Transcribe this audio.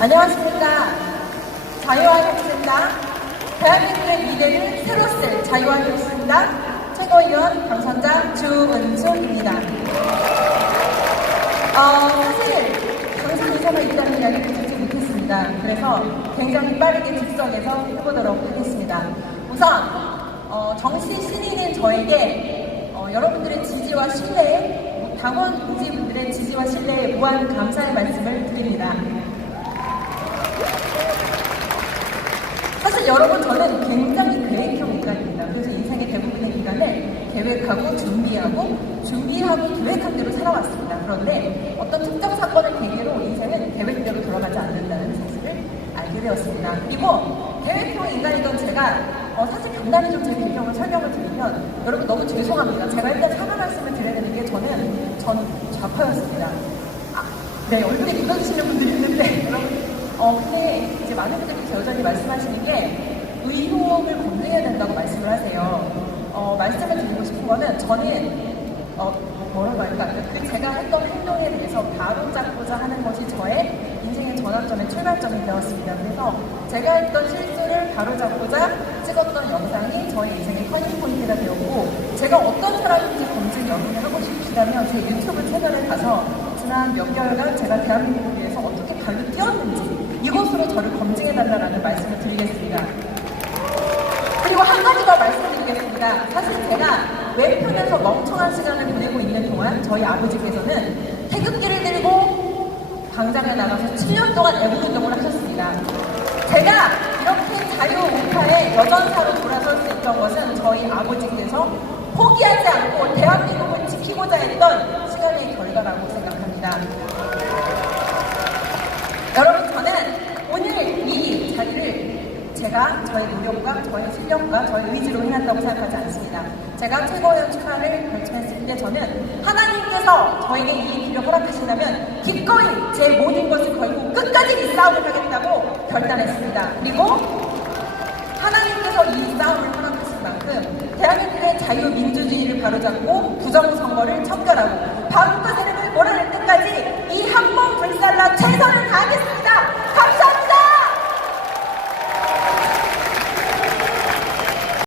안녕하십니까. 자유한국당입니다. 대한민국의 미래를 새로 쓸 자유한국당 최고위원 당선자 주은숙입니다. 어, 사실 당선 의사가 있다는 이야기를 듣지 못했습니다. 그래서 굉장히 빠르게 직선에서 해보도록 하겠습니다. 우선 어, 정치 신인인 저에게 어, 여러분들의 지지와 신뢰에 당원 동지분들의 지지와 신뢰에 무한 감사의 말씀을 드립니다. 사실 여러분 저는 굉장히 계획형 인간입니다. 그래서 인생의 대부분의 기간을 계획하고 준비하고 준비하고 계획한 대로 살아왔습니다. 그런데 어떤 특정 사건을 계기로 인생은 계획대로 돌아가지 않는다는 사실을 알게 되었습니다. 그리고 계획형 인간이던 제가 어, 사실 간단히 좀제 계획형을 설명을 드리면 여러분 너무 죄송합니다. 제가 일단 사과 말씀을 드려야 되는 게 저는 전 좌파였습니다. 아, 네 얼굴에 믿어주시는 분들이 있는데 어, 근데 이제 많은 분들이 여전히 말씀하시는 게 의혹을 검증해야 된다고 말씀을 하세요. 어, 말씀을 드리고 싶은 거는 저는 어, 뭐라고 할까? 그 제가 했던 행동에 대해서 바로 잡고자 하는 것이 저의 인생의 전환점의 출발점이 되었습니다. 그래서 제가 했던 실수를 바로 잡고자 찍었던 영상이 저의 인생의 터닝포인트가 되었고 제가 어떤 사람인지 검증 연구를 하고 싶으시다면 제 유튜브 채널에 가서 지난 몇 개월간 제가 대한민국을 위해서 어떻게 발로 뛰었는지 이것으로 저를 검증해달라는 말씀을 드리겠습니다. 그리고 한 가지 더 말씀드리겠습니다. 사실 제가 웹편에서 멍청한 시간을 보내고 있는 동안 저희 아버지께서는 태극기를 들고 광장에 나가서 7년 동안 애국운동을 하셨습니다. 제가 이렇게 자유우파의 여전사로 돌아설 수 있던 것은 저희 아버지께서 포기하지 않고 대한민국을 지키고자 했던 시간의 결과라고 생각합니다. 여러분 저는 오늘 이 제가 저의 노력과 저의 실력과 저의 의지로 해놨다고 생각하지 않습니다. 제가 최고위원 출마를 결정했을 때 저는 하나님께서 저에게 이 길을 허락하신다면 기꺼이 제 모든 것을 걸고 끝까지 이 싸움을 하겠다고 결단했습니다. 그리고 하나님께서 이 싸움을 허락하신 만큼 대한민국의 자유민주주의를 바로잡고 부정선거를 척결하고 반국가 세력을 몰아낼 때까지 이 한몸 불살라 최선을 다하겠습니다.